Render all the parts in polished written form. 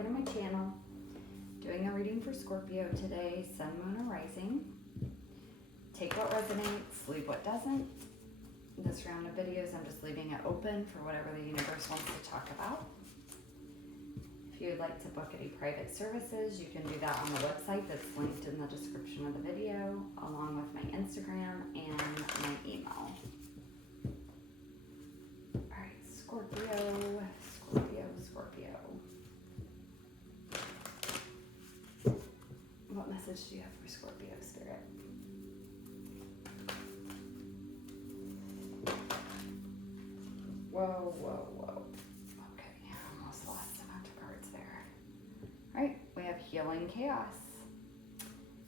welcome to my channel. Doing a reading for Scorpio today, Sun, Moon, and Rising. Take what resonates, leave what doesn't. This round of videos, I'm just leaving it open for whatever the universe wants to talk about. If you would like to book any private services, you can do that on the website that's linked in the description of the video, along with my Instagram and my email. All right, Scorpio. What message do you have for Scorpio, Spirit? Whoa. Okay, almost lost a bunch of cards there. All right, we have healing chaos.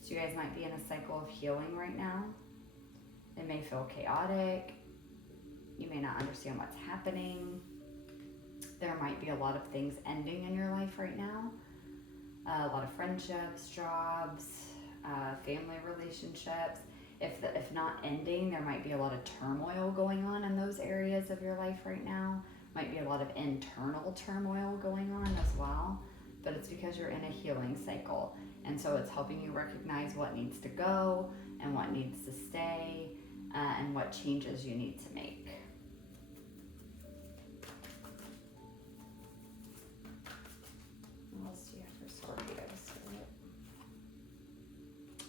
So you guys might be in a cycle of healing right now. It may feel chaotic. You may not understand what's happening. There might be a lot of things ending in your life right now. A lot of friendships, jobs, family relationships. If not ending, there might be a lot of turmoil going on in those areas of your life right now. Might be a lot of internal turmoil going on as well. But it's because you're in a healing cycle. And so it's helping you recognize what needs to go and what needs to stay and what changes you need to make. What else do you have for Scorpio?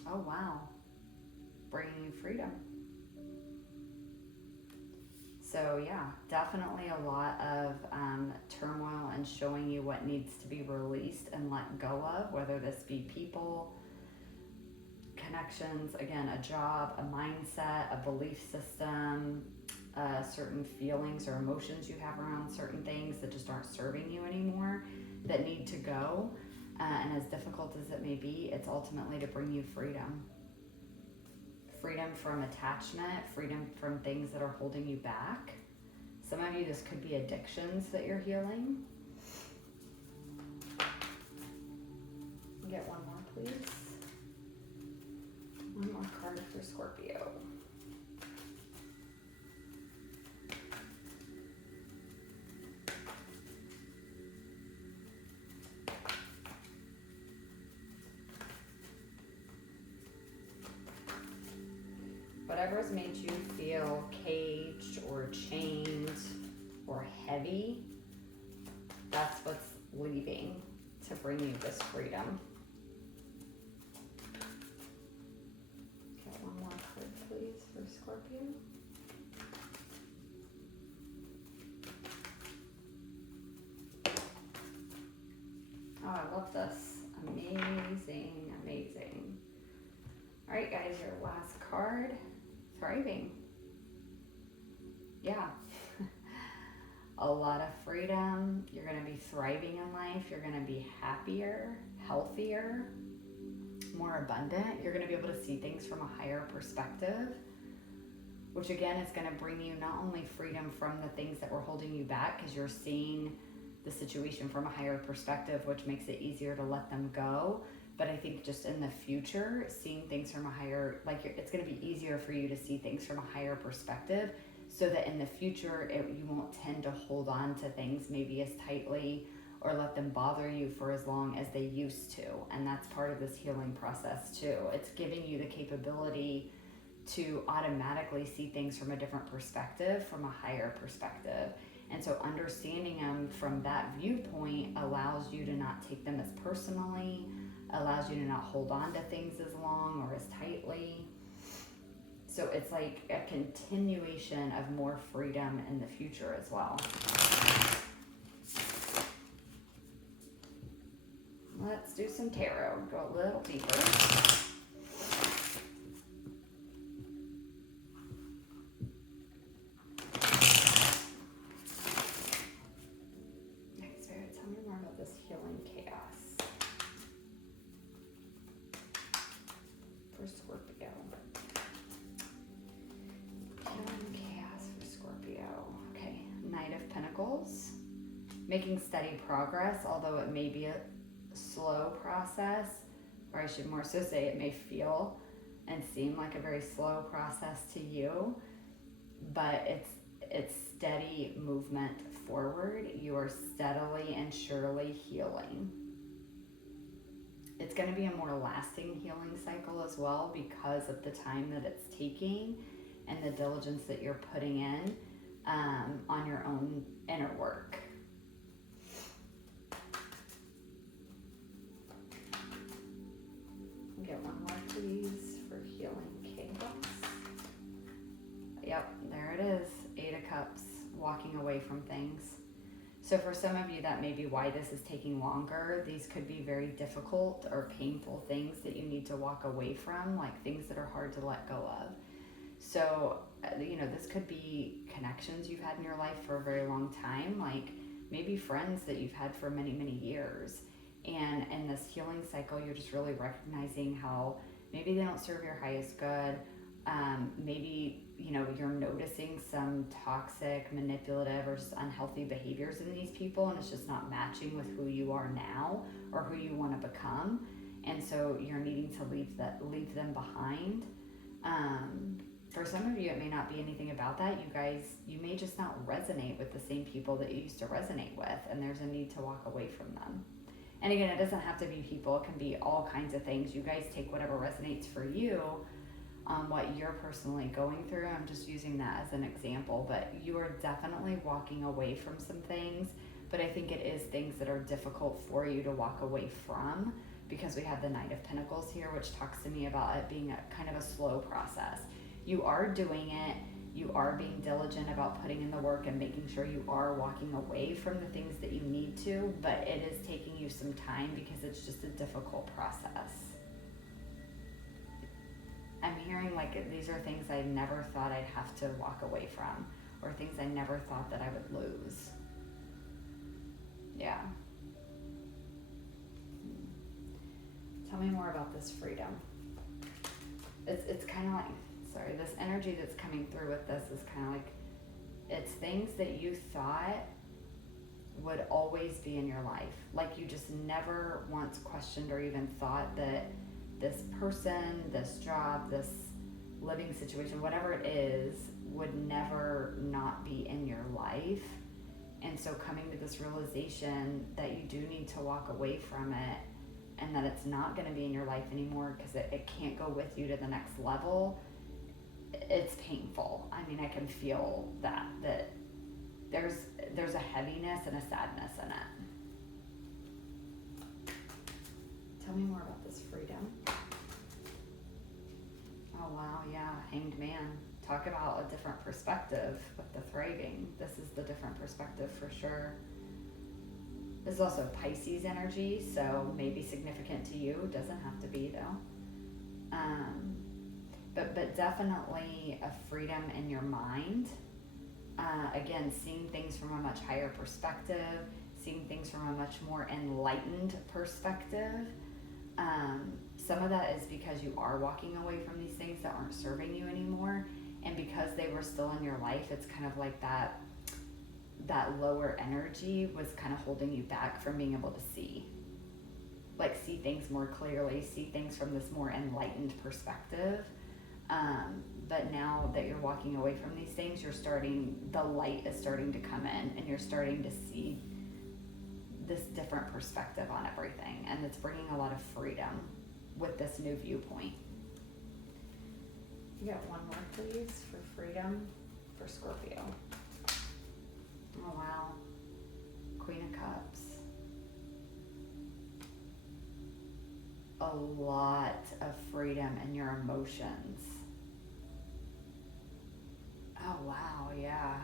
Oh, wow. Bringing you freedom. So yeah, definitely a lot of turmoil and showing you what needs to be released and let go of, whether this be people, connections, again, a job, a mindset, a belief system, certain feelings or emotions you have around certain things that just aren't serving you anymore, that need to go. And as difficult as it may be, it's ultimately to bring you freedom. Freedom from attachment, freedom from things that are holding you back. Some of you, this could be addictions that you're healing. Get one more, please. One more card for Scorpio. Whatever's made you feel caged or chained or heavy, that's what's leaving to bring you this freedom. Get one more card, please, for Scorpio. Oh, I love this. Amazing. All right, guys, your last card. Thriving. Yeah. A lot of freedom. You're going to be thriving in life. You're going to be happier, healthier, more abundant. You're going to be able to see things from a higher perspective, which again is going to bring you not only freedom from the things that were holding you back, because you're seeing the situation from a higher perspective, which makes it easier to let them go. But I think just in the future, seeing things from a higher, it's going to be easier for you to see things from a higher perspective, so that in the future, you won't tend to hold on to things maybe as tightly or let them bother you for as long as they used to. And that's part of this healing process too. It's giving you the capability to automatically see things from a different perspective, from a higher perspective. And so understanding them from that viewpoint allows you to not take them as personally, allows you to not hold on to things as long or as tightly. So it's like a continuation of more freedom in the future as well. Let's do some tarot. Go a little deeper. Spirit, tell me more about this healing chaos for Scorpio. Healing chaos for Scorpio. Okay, Knight of Pentacles. Making steady progress, although it may be a slow process, or I should more so say it may feel and seem like a very slow process to you, but it's steady movement forward. You are steadily and surely healing. It's going to be a more lasting healing cycle as well because of the time that it's taking and the diligence that you're putting in on your own inner work. Get one more, please, for healing chaos. Yep, there it is. 8 of Cups, walking away from things. So for some of you, that may be why this is taking longer. These could be very difficult or painful things that you need to walk away from, like things that are hard to let go of. So, this could be connections you've had in your life for a very long time, like maybe friends that you've had for many, many years. And in this healing cycle, you're just really recognizing how maybe they don't serve your highest good. Maybe, you're noticing some toxic, manipulative, or just unhealthy behaviors in these people, and it's just not matching with who you are now or who you want to become. And so you're needing to leave them behind. For some of you, it may not be anything about that. You may just not resonate with the same people that you used to resonate with, and there's a need to walk away from them. And again, it doesn't have to be people. It can be all kinds of things. You guys take whatever resonates for you, what you're personally going through. I'm just using that as an example, but you are definitely walking away from some things. But I think it is things that are difficult for you to walk away from, because we have the Knight of Pentacles here, which talks to me about it being a kind of a slow process. You are doing it. You are being diligent about putting in the work and making sure you are walking away from the things that you need to, but it is taking you some time because it's just a difficult process. I'm hearing like these are things I never thought I'd have to walk away from, or things I never thought that I would lose. Yeah. Tell me more about this freedom. It's kind of like, this energy that's coming through with this is kind of like, it's things that you thought would always be in your life. Like you just never once questioned or even thought that this person, this job, this living situation, whatever it is, would never not be in your life. And so coming to this realization that you do need to walk away from it, and that it's not going to be in your life anymore because it can't go with you to the next level, it's painful. I mean, I can feel that there's a heaviness and a sadness in it. Tell me more about this freedom. Oh wow, yeah, Hanged Man. Talk about a different perspective with the thriving. This is the different perspective for sure. This is also Pisces energy, so maybe significant to you. Doesn't have to be though. But definitely a freedom in your mind. Again, seeing things from a much higher perspective, seeing things from a much more enlightened perspective. Some of that is because you are walking away from these things that aren't serving you anymore, and because they were still in your life, it's kind of like that lower energy was kind of holding you back from being able to see things more clearly, see things from this more enlightened perspective. But now that you're walking away from these things, the light is starting to come in, and you're starting to see this different perspective on everything, and it's bringing a lot of freedom with this new viewpoint. You got one more, please, for freedom for Scorpio. Oh wow, Queen of Cups. A lot of freedom in your emotions. Oh wow, yeah.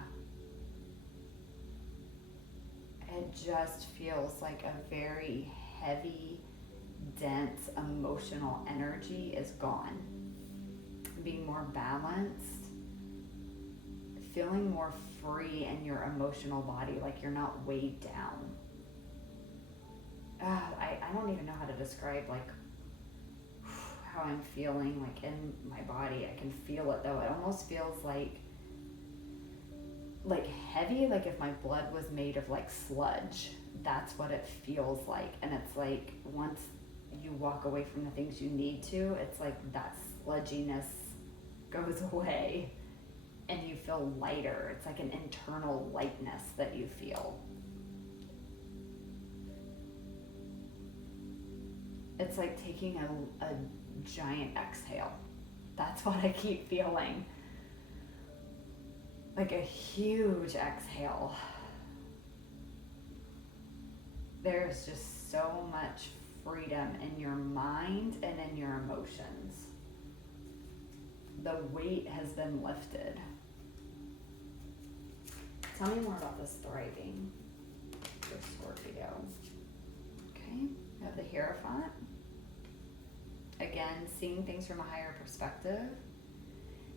It just feels like a very heavy, dense, emotional energy is gone. Being more balanced, feeling more free in your emotional body, like you're not weighed down. I don't even know how to describe how I'm feeling in my body. I can feel it though. It almost feels like heavy, like if my blood was made of sludge. That's what it feels like. And it's like once you walk away from the things you need to, it's like that sludginess goes away and you feel lighter. It's like an internal lightness that you feel. It's like taking a giant exhale. That's what I keep feeling. Like a huge exhale. There's just so much freedom in your mind and in your emotions. The weight has been lifted. Tell me more about this thriving for Scorpio. Okay, we have the Hierophant. Again, seeing things from a higher perspective.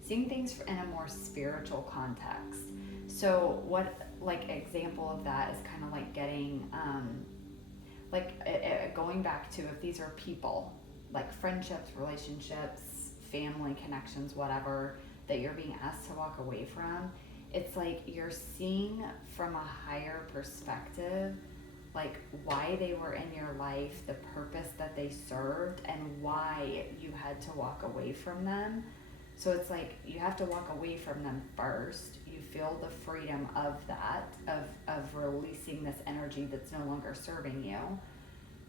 Seeing things in a more spiritual context. So what, like, example of that is kind of like getting, going back to if these are people, like friendships, relationships, family connections, whatever, that you're being asked to walk away from, it's like you're seeing from a higher perspective, like why they were in your life, the purpose that they served, and why you had to walk away from them. So it's like you have to walk away from them first. You feel the freedom of that, of releasing this energy that's no longer serving you.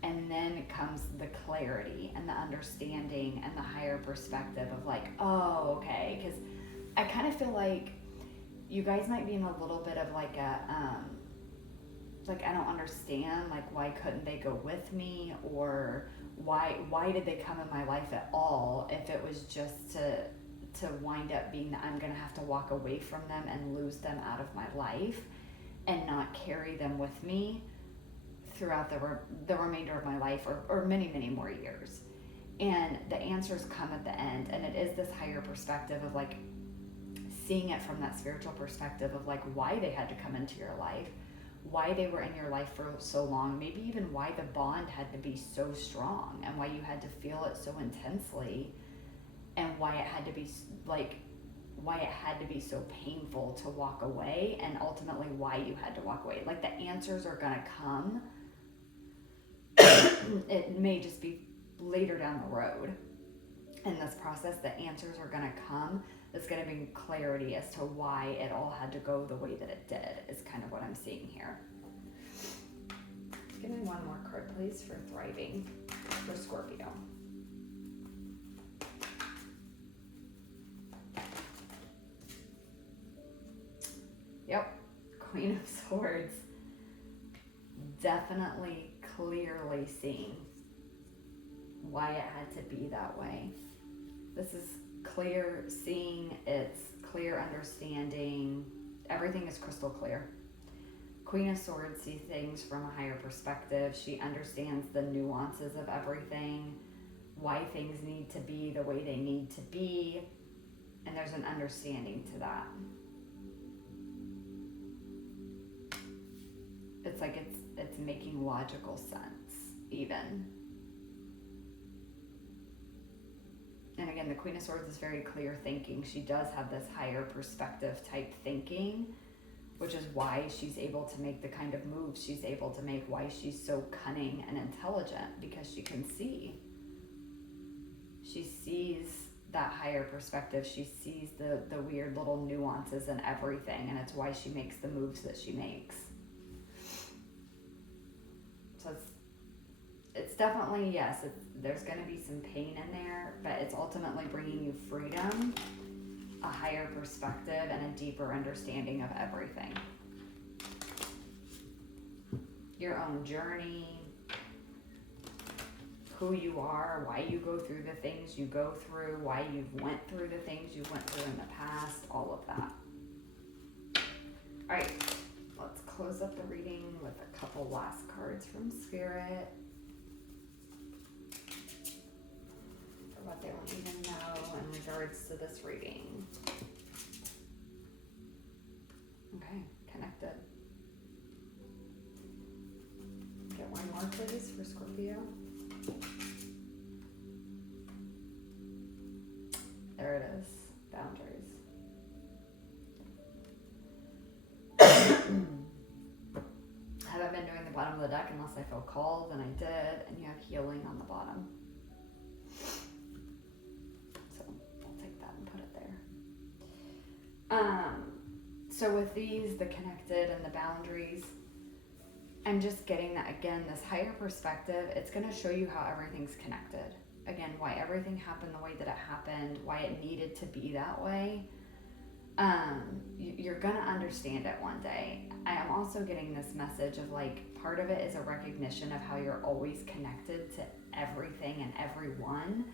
And then comes the clarity and the understanding and the higher perspective of like, oh, okay. Because I kind of feel like you guys might be in a little bit of like a, like, I don't understand, like, why couldn't they go with me? Or why did they come in my life at all if it was just to wind up being that I'm going to have to walk away from them and lose them out of my life and not carry them with me throughout the remainder of my life or many, many more years. And the answers come at the end, and it is this higher perspective of like seeing it from that spiritual perspective of like why they had to come into your life, why they were in your life for so long, maybe even why the bond had to be so strong and why you had to feel it so intensely, and why it had to be so painful to walk away, and ultimately why you had to walk away. Like the answers are gonna come. It may just be later down the road in this process. The answers are gonna come. It's gonna bring clarity as to why it all had to go the way that it did, is kind of what I'm seeing here. Give me one more card, please, for thriving for Scorpio. Yep, Queen of Swords. Definitely clearly seeing why it had to be that way. This is clear seeing, it's clear understanding. Everything is crystal clear. Queen of Swords sees things from a higher perspective. She understands the nuances of everything, why things need to be the way they need to be, and there's an understanding to that. It's like it's making logical sense, even. And again, the Queen of Swords is very clear thinking. She does have this higher perspective type thinking, which is why she's able to make the kind of moves she's able to make, why she's so cunning and intelligent, because she can see. She sees that higher perspective. She sees the weird little nuances in everything, and it's why she makes the moves that she makes. So it's definitely, yes, there's going to be some pain in there, but it's ultimately bringing you freedom, a higher perspective, and a deeper understanding of everything. Your own journey, who you are, why you go through the things you go through, why you've went through the things you went through in the past, all of that. All right, let's close up the reading with a couple last cards from Spirit. What they want you to know in regards to this reading. Okay, connected. Get one more, please, for Scorpio. There it is. Boundaries. I haven't been doing the bottom of the deck unless I feel called, and I did, and you have healing on the bottom. So with these, the connected and the boundaries, I'm just getting that, again, this higher perspective, it's going to show you how everything's connected. Again, why everything happened the way that it happened, why it needed to be that way. You're going to understand it one day. I am also getting this message of like, part of it is a recognition of how you're always connected to everything and everyone.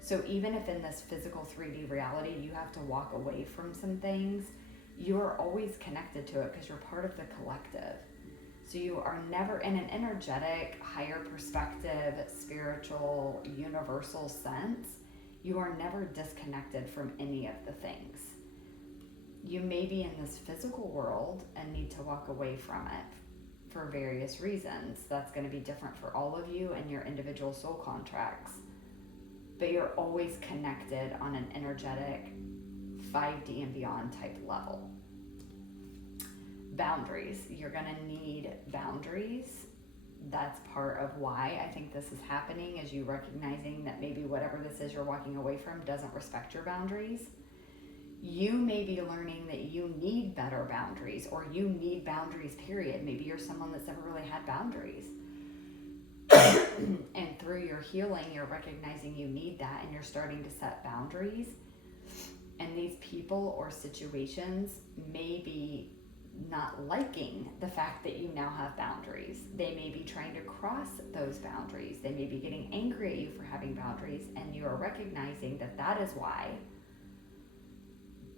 So even if in this physical 3D reality, you have to walk away from some things, you are always connected to it because you're part of the collective. So you are never, in an energetic, higher perspective, spiritual, universal sense, you are never disconnected from any of the things. You may be in this physical world and need to walk away from it for various reasons. That's going to be different for all of you and your individual soul contracts. But you're always connected on an energetic 5D and beyond type level. Boundaries. You're going to need boundaries. That's part of why I think this is happening, is you recognizing that maybe whatever this is you're walking away from doesn't respect your boundaries. You may be learning that you need better boundaries, or you need boundaries, period. Maybe you're someone that's never really had boundaries. And through your healing, you're recognizing you need that, and you're starting to set boundaries. And these people or situations may be not liking the fact that you now have boundaries. They may be trying to cross those boundaries. They may be getting angry at you for having boundaries, and you are recognizing that that is why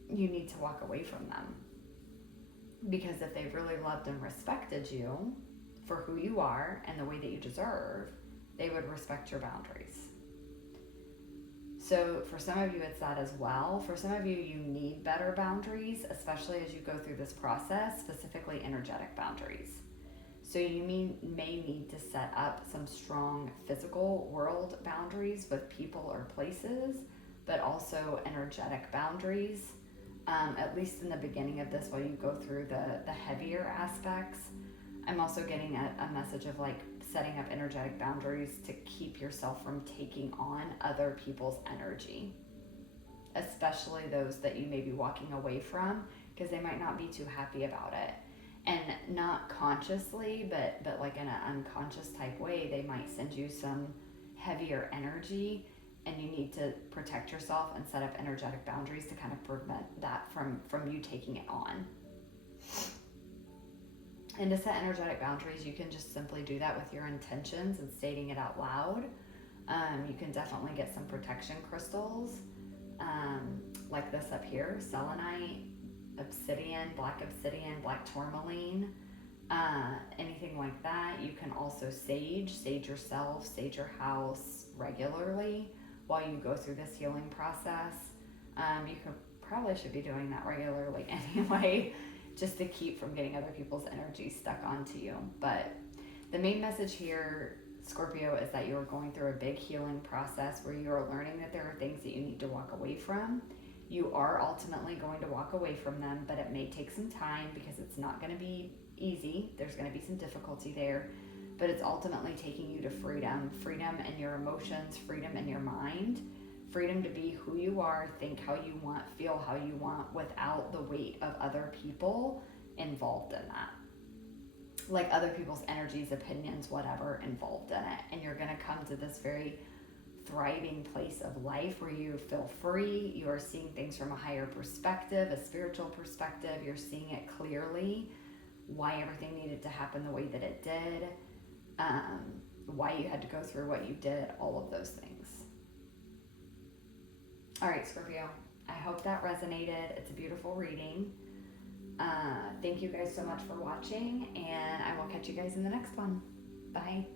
you need to walk away from them. Because if they really loved and respected you for who you are and the way that you deserve, they would respect your boundaries. So for some of you, it's that as well. For some of you, you need better boundaries, especially as you go through this process, specifically energetic boundaries. So you may need to set up some strong physical world boundaries with people or places, but also energetic boundaries, at least in the beginning of this, while you go through the heavier aspects. I'm also getting a message of like setting up energetic boundaries to keep yourself from taking on other people's energy, especially those that you may be walking away from, because they might not be too happy about it. And not consciously, but like in an unconscious type way, they might send you some heavier energy, and you need to protect yourself and set up energetic boundaries to kind of prevent that from you taking it on. And to set energetic boundaries, you can just simply do that with your intentions and stating it out loud. You can definitely get some protection crystals, like this up here, selenite, obsidian, black tourmaline, anything like that. You can also sage yourself, sage your house regularly while you go through this healing process. You probably should be doing that regularly anyway, just to keep from getting other people's energy stuck onto you. But the main message here, Scorpio, is that you're going through a big healing process where you are learning that there are things that you need to walk away from. You are ultimately going to walk away from them, but it may take some time because it's not going to be easy. There's going to be some difficulty there, but it's ultimately taking you to freedom in your emotions, freedom in your mind, freedom to be who you are, think how you want, feel how you want, without the weight of other people involved in that. Like other people's energies, opinions, whatever involved in it. And you're going to come to this very thriving place of life where you feel free. You are seeing things from a higher perspective, a spiritual perspective. You're seeing it clearly, why everything needed to happen the way that it did, why you had to go through what you did, all of those things. All right, Scorpio, I hope that resonated. It's a beautiful reading. Thank you guys so much for watching, and I will catch you guys in the next one. Bye.